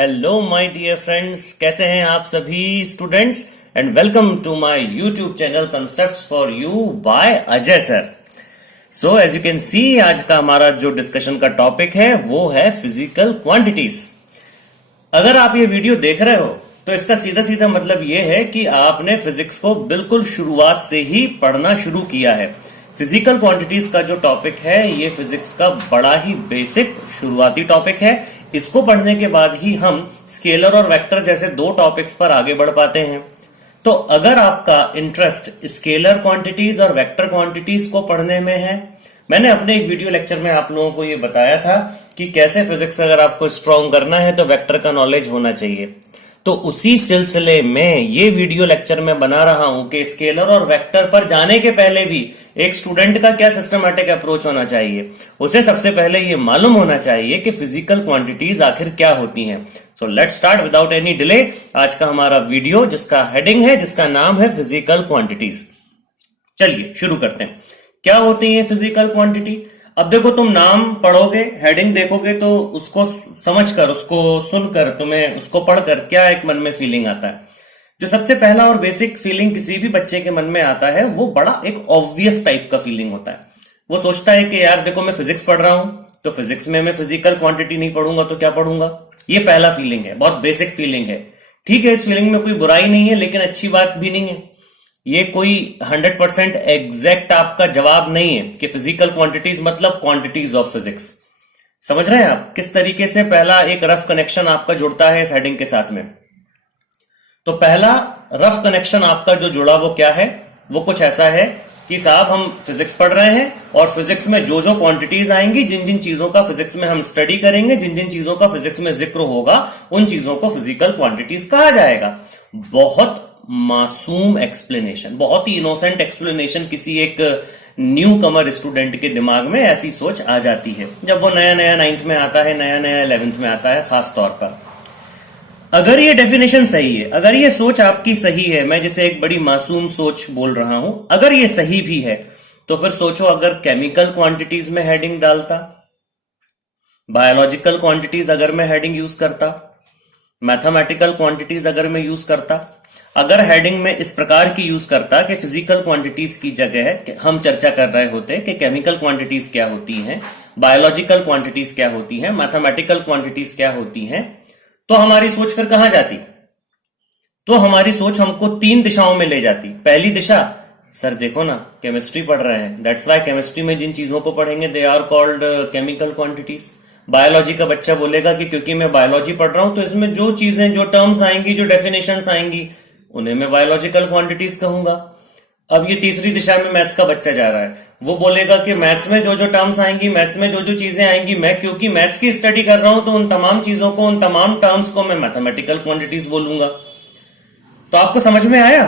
Hello my dear friends, कैसे हैं आप सभी students and welcome to my YouTube channel concepts for you by Ajay sir. So as you can see, आज का हमारा जो डिस्कशन का टॉपिक है वो है फिजिकल क्वांटिटीज। अगर आप ये वीडियो देख रहे हो तो इसका सीधा सीधा मतलब ये है कि आपने फिजिक्स को बिल्कुल शुरुआत से ही पढ़ना शुरू किया है। फिजिकल क्वांटिटीज का जो टॉपिक है ये फिजिक्स का बड़ा ही बेसिक शुरुआती टॉपिक है। इसको पढ़ने के बाद ही हम स्केलर और वेक्टर जैसे दो टॉपिक्स पर आगे बढ़ पाते हैं। तो अगर आपका इंटरेस्ट स्केलर क्वांटिटीज और वेक्टर क्वांटिटीज को पढ़ने में है, मैंने अपने एक वीडियो लेक्चर में आप लोगों को ये बताया था कि कैसे फिजिक्स अगर आपको स्ट्रॉन्ग करना है तो वेक्टर का नॉलेज होना चाहिए। तो उसी सिलसिले में ये वीडियो लेक्चर में बना रहा हूं कि स्केलर और वेक्टर पर जाने के पहले भी एक स्टूडेंट का क्या सिस्टमैटिक अप्रोच होना चाहिए। उसे सबसे पहले ये मालूम होना चाहिए कि फिजिकल क्वांटिटीज आखिर क्या होती हैं। So let's start without any delay आज का हमारा वीडियो, जिसका हेडिंग है, जिसका नाम है फिजिकल क्वांटिटीज। चलिए शुरू करते हैं। क्या होती है फिजिकल क्वांटिटी? अब देखो, तुम नाम पढ़ोगे, हेडिंग देखोगे तो उसको समझकर, उसको सुनकर, तुम्हें उसको पढ़कर क्या एक मन में फीलिंग आता है? जो सबसे पहला और बेसिक फीलिंग किसी भी बच्चे के मन में आता है वो बड़ा एक ऑब्वियस टाइप का फीलिंग होता है। वो सोचता है कि यार देखो, मैं फिजिक्स पढ़ रहा हूं तो फिजिक्स में मैं फिजिकल क्वांटिटी नहीं पढ़ूंगा तो क्या पढ़ूंगा। ये पहला फीलिंग है, बहुत बेसिक फीलिंग है। ठीक है, इस फीलिंग में कोई बुराई नहीं है, लेकिन अच्छी बात भी नहीं है। ये कोई 100% एग्जैक्ट आपका जवाब नहीं है कि फिजिकल क्वांटिटीज मतलब क्वांटिटीज ऑफ फिजिक्स। समझ रहे हैं आप किस तरीके से पहला एक रफ कनेक्शन आपका जुड़ता है इस हेडिंग के साथ में? तो पहला रफ कनेक्शन आपका जो जुड़ा वो क्या है? वो कुछ ऐसा है कि साहब हम फिजिक्स पढ़ रहे हैं और फिजिक्स में जो जो क्वांटिटीज आएंगी, जिन जिन चीजों का फिजिक्स में हम स्टडी करेंगे, जिन जिन चीजों का फिजिक्स में जिक्र होगा, उन चीजों को फिजिकल क्वांटिटीज कहा जाएगा। बहुत मासूम एक्सप्लेनेशन, बहुत ही इनोसेंट एक्सप्लेनेशन किसी एक न्यू कमर स्टूडेंट के दिमाग में ऐसी सोच आ जाती है जब वो नया नया 9th में आता है, नया नया 11th में आता है खास तौर पर। अगर ये डेफिनेशन सही है, अगर ये सोच आपकी सही है, मैं जिसे एक बड़ी मासूम सोच बोल रहा हूं, अगर ये सही भी है तो फिर सोचो, अगर केमिकल क्वांटिटीज में हेडिंग डालता, बायोलॉजिकल क्वांटिटीज अगर मैं हेडिंग यूज करता, मैथमेटिकल क्वांटिटीज अगर मैं यूज करता, अगर हेडिंग में इस प्रकार की यूज करता कि फिजिकल क्वांटिटीज की जगह हम चर्चा कर रहे होते कि केमिकल क्वांटिटीज क्या होती हैं, बायोलॉजिकल क्वांटिटीज क्या होती हैं, मैथमेटिकल क्वांटिटीज क्या होती हैं, तो हमारी सोच फिर कहां जाती? तो हमारी सोच हमको 3 दिशाओं में ले जाती। पहली दिशा, सर देखो ना, केमिस्ट्री पढ़ रहे हैं, दैट्स व्हाई केमिस्ट्री में जिन चीजों को पढ़ेंगे they are called chemical quantities. Biology का बच्चा बोलेगा कि क्योंकि मैं बायोलॉजी पढ़ रहा हूं तो इसमें जो चीजें, जो टर्म्स आएंगी, जो डेफिनेशंस आएंगी, उन्हें मैं बायोलॉजिकल क्वांटिटीज कहूंगा। अब ये तीसरी दिशा में मैथ्स का बच्चा जा रहा है, वो बोलेगा कि मैथ्स में जो जो टर्म्स आएंगी, मैथ्स में जो जो चीजें आएंगी, मैं क्योंकि मैथ्स की स्टडी कर रहा हूं तो उन तमाम चीजों को, उन तमाम टर्म्स को मैं मैथमेटिकल क्वांटिटीज बोलूंगा। तो आपको समझ में आया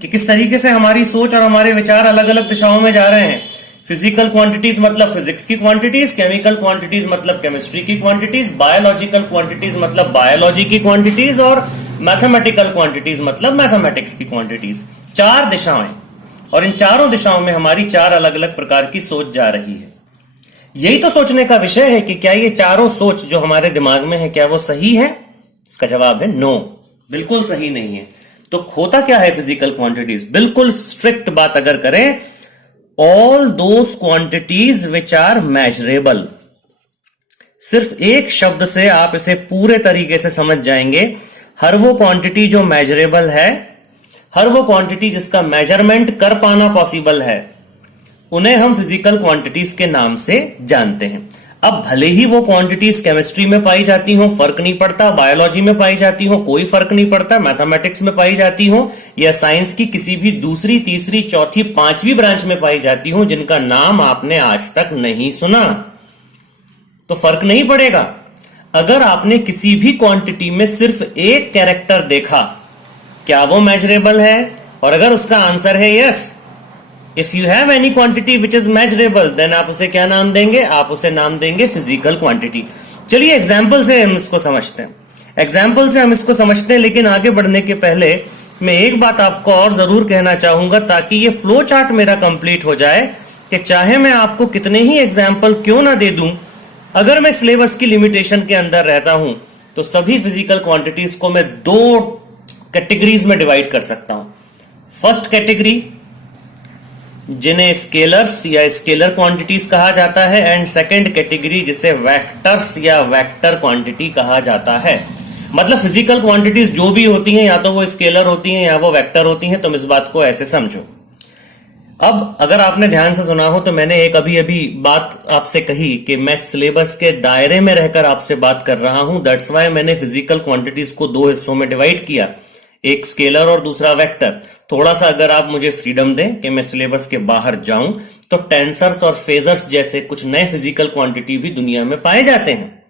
कि किस तरीके से हमारी सोच और हमारे विचार अलग अलग दिशाओं में जा रहे हैं। फिजिकल क्वांटिटीज मतलब फिजिक्स की क्वांटिटीज, केमिकल क्वांटिटीज मतलब केमिस्ट्री की क्वांटिटीज, बायोलॉजिकल क्वांटिटीज मतलब बायोलॉजी की क्वांटिटीज, और मैथमेटिकल क्वांटिटीज मतलब मैथमेटिक्स की क्वांटिटीज। 4 दिशाएं, और इन चारों दिशाओं में हमारी 4 अलग अलग प्रकार की सोच जा रही है। यही तो सोचने का विषय है कि क्या ये चारों सोच जो हमारे दिमाग में है, क्या वो सही है? इसका जवाब है नो, बिल्कुल सही नहीं है। तो होता क्या है फिजिकल क्वांटिटीज? बिल्कुल स्ट्रिक्ट बात अगर करें, all those quantities which are measurable. सिर्फ एक शब्द से आप इसे पूरे तरीके से समझ जाएंगे। हर वो क्वांटिटी जो मेजरेबल है, हर वो क्वांटिटी जिसका मेजरमेंट कर पाना पॉसिबल है, उन्हें हम फिजिकल क्वांटिटीज के नाम से जानते हैं। अब भले ही वो क्वांटिटीज केमिस्ट्री में पाई जाती हो, फर्क नहीं पड़ता, बायोलॉजी में पाई जाती हो, कोई फर्क नहीं पड़ता, मैथमेटिक्स में पाई जाती हो, या साइंस की किसी भी दूसरी, तीसरी, चौथी, 5वीं ब्रांच में पाई जाती हो जिनका नाम आपने आज तक नहीं सुना, तो फर्क नहीं पड़ेगा। अगर आपने किसी भी क्वांटिटी में सिर्फ एक कैरेक्टर देखा, क्या वो मेजरेबल है? और अगर उसका आंसर है yes, if you have any quantity which is measurable, then आप उसे क्या नाम देंगे? आप उसे नाम देंगे फिजिकल क्वांटिटी। चलिए एग्जाम्पल से हम इसको समझते हैं, लेकिन आगे बढ़ने के पहले मैं एक बात आपको और जरूर कहना चाहूंगा, ताकि ये फ्लो चार्ट मेरा कंप्लीट हो जाए, कि चाहे मैं आपको कितने ही एग्जाम्पल क्यों ना दे दूं, अगर मैं सिलेबस की लिमिटेशन के अंदर रहता हूं तो सभी फिजिकल क्वांटिटीज को मैं दो कैटेगरीज में डिवाइड कर सकता हूं। फर्स्ट कैटेगरी जिन्हें स्केलर्स या स्केलर क्वांटिटीज कहा जाता है, एंड सेकंड कैटेगरी जिसे वेक्टर्स या वेक्टर क्वांटिटी कहा जाता है। मतलब फिजिकल क्वांटिटीज जो भी होती हैं या तो वो स्केलर होती हैं या वो वेक्टर होती हैं, तुम इस बात को ऐसे समझो। अब अगर आपने ध्यान से सुना हो तो मैंने एक अभी अभी बात आपसे कही कि मैं सिलेबस के दायरे में रहकर आपसे बात कर रहा हूं, दैट्स वाई मैंने फिजिकल क्वांटिटीज को दो हिस्सों में डिवाइड किया, एक स्केलर और दूसरा वेक्टर। थोड़ा सा अगर आप मुझे फ्रीडम दें कि मैं सिलेबस के बाहर जाऊं तो टेंसर्स और फेजर्स जैसे कुछ नए फिजिकल क्वांटिटी भी दुनिया में पाए जाते हैं,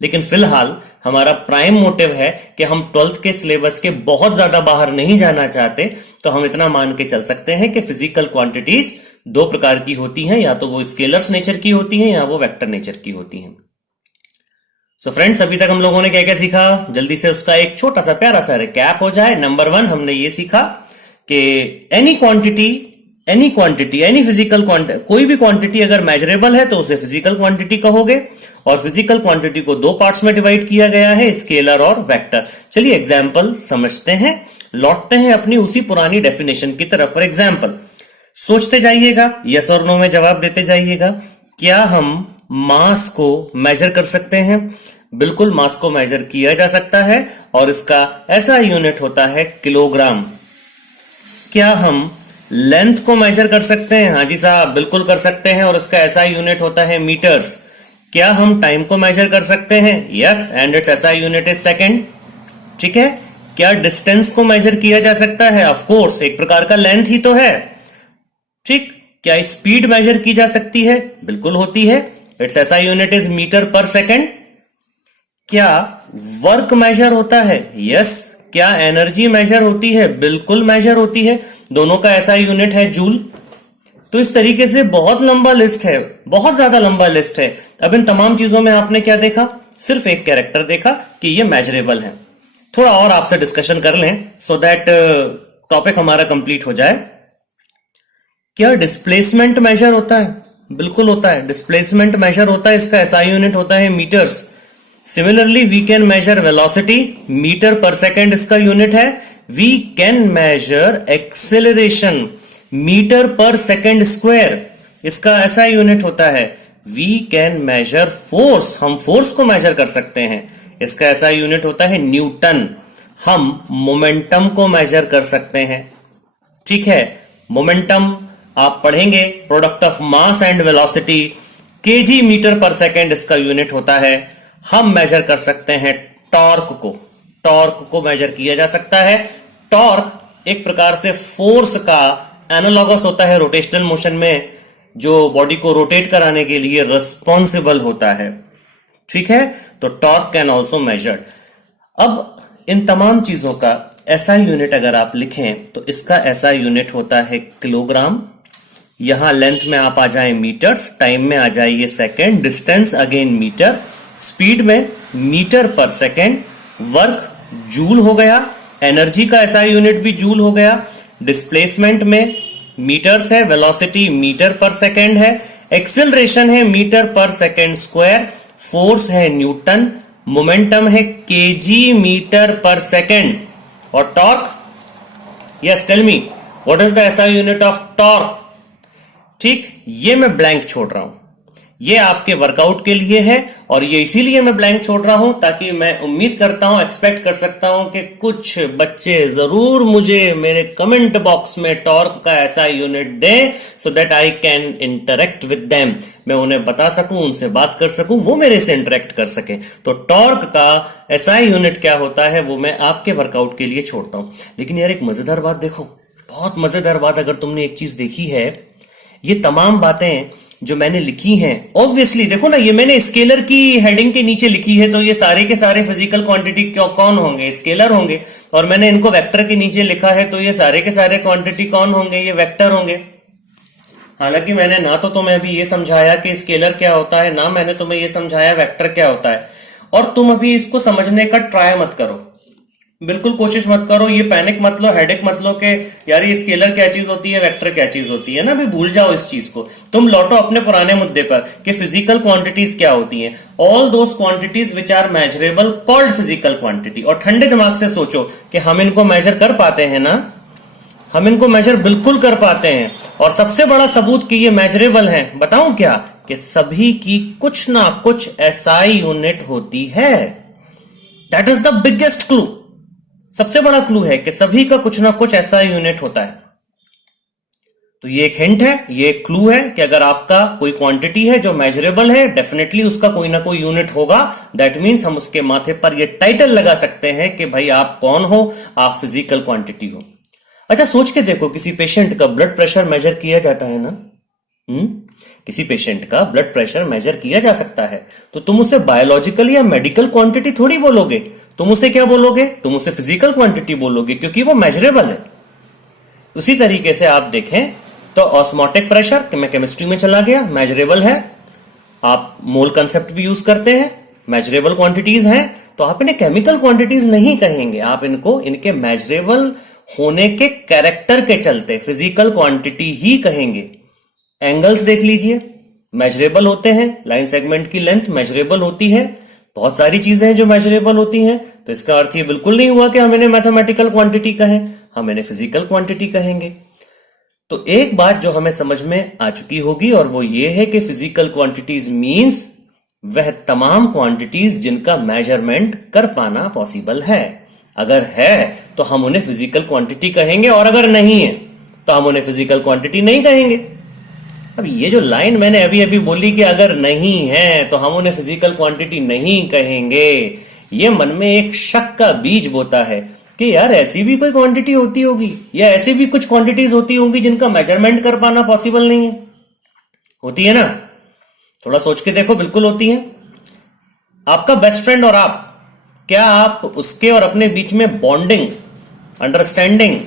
लेकिन फिलहाल हमारा प्राइम मोटिव है कि हम 12th के सिलेबस के बहुत ज्यादा बाहर नहीं जाना चाहते, तो हम इतना मान के चल सकते हैं कि फिजिकल क्वांटिटीज दो प्रकार की होती हैं, या तो वो स्केलर्स नेचर की होती हैं या वो वेक्टर नेचर की होती हैं। सो फ्रेंड्स, अभी तक हम लोगों ने क्या क्या सीखा, जल्दी से उसका एक छोटा सा प्यारा सा रिकैप हो जाए। नंबर 1 हमने ये सीखा कि any quantity any physical quantity, कोई भी क्वांटिटी अगर मेजरेबल है तो उसे फिजिकल क्वांटिटी कहोगे, और फिजिकल क्वांटिटी को दो पार्ट्स में डिवाइड किया गया है, स्केलर और वेक्टर। चलिए एग्जाम्पल समझते हैं, लौटते हैं अपनी उसी पुरानी डेफिनेशन की तरफ। फॉर एग्जाम्पल सोचते जाइएगा, यस और नो में जवाब देते जाइएगा। क्या हम मास को मेजर कर सकते हैं? बिल्कुल, मास को मेजर किया जा सकता है और इसका ऐसा यूनिट होता है किलोग्राम। क्या हम लेंथ को मेजर कर सकते हैं? हाँ जी साहब, बिल्कुल कर सकते हैं और इसका ऐसा यूनिट होता है मीटर्स। क्या हम टाइम को मेजर कर सकते हैं? यस, एंड इट्स ऐसा यूनिट इज सेकंड। ठीक है। क्या डिस्टेंस को मेजर किया जा सकता है? ऑफ कोर्स, एक प्रकार का लेंथ ही तो है। ठीक। क्या स्पीड मेजर की जा सकती है? बिल्कुल होती है, इट्स ऐसा यूनिट इज मीटर पर सेकंड। क्या वर्क मेजर होता है? यस। क्या एनर्जी मेजर होती है? बिल्कुल मेजर होती है, दोनों का ऐसा यूनिट है जूल। तो इस तरीके से बहुत लंबा लिस्ट है, बहुत ज्यादा लंबा लिस्ट है। अब इन तमाम चीजों में आपने क्या देखा? सिर्फ एक कैरेक्टर देखा कि ये मेजरेबल है। थोड़ा और आपसे डिस्कशन कर लें सो दैट टॉपिक हमारा कंप्लीट हो जाए। क्या डिस्प्लेसमेंट मेजर होता है? बिल्कुल होता है, डिस्प्लेसमेंट मेजर होता है, इसका एसआई यूनिट होता है meters. Similarly we can measure velocity, metre पर सेकेंड इसका यूनिट है। We can measure acceleration, meter पर सेकेंड स्क्वायर, इसका ऐसा यूनिट होता है। वी कैन मेजर फोर्स, हम फोर्स को मेजर कर सकते हैं, इसका ऐसा यूनिट होता है न्यूटन। हम मोमेंटम को मेजर कर सकते हैं। ठीक है, मोमेंटम आप पढ़ेंगे, product of mass and velocity, kg metre पर सेकेंड इसका यूनिट होता है। हम मेजर कर सकते हैं टॉर्क को मेजर किया जा सकता है। टॉर्क एक प्रकार से फोर्स का एनालॉगस होता है रोटेशनल मोशन में, जो बॉडी को रोटेट कराने के लिए रिस्पॉन्सिबल होता है। ठीक है, तो टॉर्क कैन ऑल्सो मेजर्ड। अब इन तमाम चीजों का ऐसा यूनिट अगर आप लिखें तो इसका ऐसा यूनिट होता है किलोग्राम। यहां लेंथ में आप आ जाए मीटर्स, टाइम में आ जाइए second, distance again metre, speed में मीटर पर सेकेंड, वर्क जूल हो गया, एनर्जी का ऐसा यूनिट भी जूल हो गया, डिस्प्लेसमेंट में मीटर्स है, वेलोसिटी मीटर पर सेकेंड है, एक्सेलरेशन है मीटर पर सेकेंड स्क्वायर, फोर्स है न्यूटन, मोमेंटम है केजी मीटर पर सेकेंड, और torque, yes tell me what is the SI unit of torque? ठीक, ये मैं ब्लैंक छोड़ रहा हूं, ये आपके वर्कआउट के लिए है, और ये इसीलिए मैं ब्लैंक छोड़ रहा हूं ताकि मैं उम्मीद करता हूं, एक्सपेक्ट कर सकता हूं कि कुछ बच्चे जरूर मुझे मेरे कमेंट बॉक्स में टॉर्क का ऐसा यूनिट दें, so that I can interact with them, मैं उन्हें बता सकूं, उनसे बात कर सकूं, वो मेरे से इंटरेक्ट कर सके। तो टॉर्क का ऐसा यूनिट क्या होता है वो मैं आपके वर्कआउट के लिए छोड़ता हूं। लेकिन यार एक मजेदार बात देखो, बहुत मजेदार बात, अगर तुमने एक चीज देखी है, ये तमाम बातें जो मैंने लिखी हैं, ऑब्वियसली देखो ना, ये मैंने स्केलर की हेडिंग के नीचे लिखी है, तो ये सारे के सारे फिजिकल क्वांटिटी कौन होंगे? स्केलर होंगे। और मैंने इनको वेक्टर के नीचे लिखा है, तो ये सारे के सारे क्वांटिटी कौन होंगे? ये वेक्टर होंगे। हालांकि मैंने ना तो तुम्हें अभी ये समझाया कि स्केलर क्या होता है, ना मैंने तुम्हें ये समझाया वेक्टर क्या होता है, और तुम अभी इसको समझने का ट्राई मत करो। बिल्कुल कोशिश मत करो, ये पैनिक मत लो, हेडेक मत लो कि यार ये स्केलर क्या चीज होती है, वेक्टर क्या चीज होती है ना, अभी भूल जाओ इस चीज को। तुम लौटो अपने पुराने मुद्दे पर कि फिजिकल क्वांटिटीज क्या होती हैं। All those quantities which are measurable called physical quantity. और ठंडे दिमाग से सोचो कि हम इनको मेजर कर पाते हैं ना, हम इनको मेजर बिल्कुल कर पाते हैं। और सबसे बड़ा सबूत कि ये मेजरेबल है बताऊं क्या, कि सभी की कुछ ना कुछ एसआई यूनिट होती है। That is the biggest clue. सबसे बड़ा क्लू है कि सभी का कुछ ना कुछ ऐसा यूनिट होता है। तो ये एक हिंट है, ये एक क्लू है कि अगर आपका कोई क्वांटिटी है जो मेजरेबल है, डेफिनेटली उसका कोई ना कोई यूनिट होगा। दैट मीन्स हम उसके माथे पर ये टाइटल लगा सकते हैं कि भाई आप कौन हो, आप फिजिकल क्वांटिटी हो। अच्छा सोच के देखो, किसी पेशेंट का ब्लड प्रेशर मेजर किया जाता है ना, किसी पेशेंट का ब्लड प्रेशर मेजर किया जा सकता है, तो तुम उसे बायोलॉजिकल या मेडिकल क्वांटिटी थोड़ी बोलोगे, तुम उसे क्या बोलोगे, तुम उसे फिजिकल क्वांटिटी बोलोगे, क्योंकि वो मेजरेबल है। उसी तरीके से आप देखें तो ऑस्मोटिक प्रेशर, मैं केमिस्ट्री में चला गया, मेजरेबल है। आप मोल कंसेप्ट भी यूज करते हैं, मेजरेबल क्वांटिटीज हैं, तो आप इन्हें केमिकल क्वांटिटीज नहीं कहेंगे, आप इनको इनके मेजरेबल होने के कैरेक्टर के चलते फिजिकल क्वांटिटी ही कहेंगे। एंगल्स देख लीजिए, मेजरेबल होते हैं, लाइन सेगमेंट की लेंथ मेजरेबल होती है, बहुत सारी चीजें हैं जो मेजरेबल होती हैं। तो इसका अर्थ ये बिल्कुल नहीं हुआ कि हम इन्हें मैथमेटिकल क्वांटिटी कहें, हम इन्हें फिजिकल क्वांटिटी कहेंगे। तो एक बात जो हमें समझ में आ चुकी होगी और वो ये है कि फिजिकल क्वांटिटीज मींस वह तमाम क्वांटिटीज जिनका मेजरमेंट कर पाना पॉसिबल है। अगर है तो हम उन्हें फिजिकल क्वांटिटी कहेंगे, और अगर नहीं है तो हम उन्हें फिजिकल क्वांटिटी नहीं कहेंगे। अब ये जो लाइन मैंने अभी अभी बोली कि अगर नहीं है तो हम उन्हें फिजिकल क्वांटिटी नहीं कहेंगे, ये मन में एक शक का बीज बोता है कि यार ऐसी भी कोई क्वांटिटी होती होगी, या ऐसी भी कुछ क्वांटिटीज होती होंगी जिनका मेजरमेंट कर पाना पॉसिबल नहीं है। होती है ना, थोड़ा सोच के देखो, बिल्कुल होती है। आपका बेस्ट फ्रेंड और आप, क्या आप उसके और अपने बीच में बॉन्डिंग, अंडरस्टैंडिंग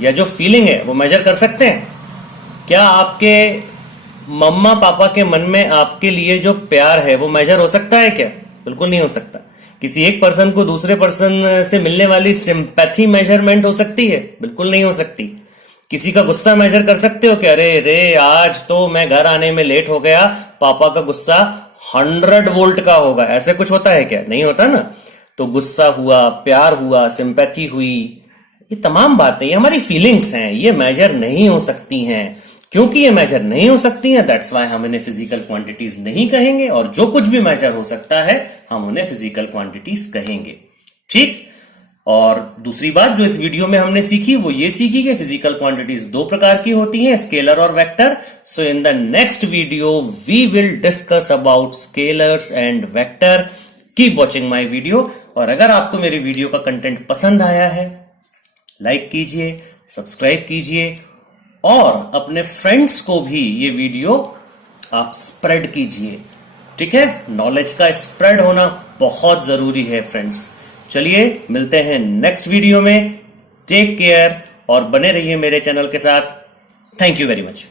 या जो फीलिंग है वो मेजर कर सकते हैं? क्या आपके मम्मा पापा के मन में आपके लिए जो प्यार है वो मेजर हो सकता है क्या? बिल्कुल नहीं हो सकता। किसी एक पर्सन को दूसरे पर्सन से मिलने वाली सिंपैथी मेजरमेंट हो सकती है? बिल्कुल नहीं हो सकती। किसी का गुस्सा मेजर कर सकते हो कि अरे रे आज तो मैं घर आने में लेट हो गया, पापा का गुस्सा 100 वोल्ट का होगा, ऐसे कुछ होता है क्या? नहीं होता ना। तो गुस्सा हुआ, प्यार हुआ, सिंपैथी हुई, ये तमाम बातें, ये हमारी फीलिंग्स हैं, ये मेजर नहीं हो सकती हैं। क्योंकि ये मेजर नहीं हो सकती हैं, दैट्स वाई हम इन्हें फिजिकल क्वांटिटीज नहीं कहेंगे, और जो कुछ भी मेजर हो सकता है हम उन्हें फिजिकल क्वांटिटीज कहेंगे। ठीक। और दूसरी बात जो इस वीडियो में हमने सीखी वो ये सीखी कि फिजिकल क्वांटिटीज दो प्रकार की होती हैं, स्केलर और vector. So in the next video we will discuss about scalars and vector. Keep watching my video. और अगर आपको मेरे वीडियो का कंटेंट पसंद आया है, लाइक कीजिए, सब्सक्राइब कीजिए, और अपने फ्रेंड्स को भी ये वीडियो आप स्प्रेड कीजिए। ठीक है, नॉलेज का स्प्रेड होना बहुत जरूरी है फ्रेंड्स। चलिए मिलते हैं नेक्स्ट वीडियो में। टेक केयर और बने रहिए मेरे चैनल के साथ। Thank you very much.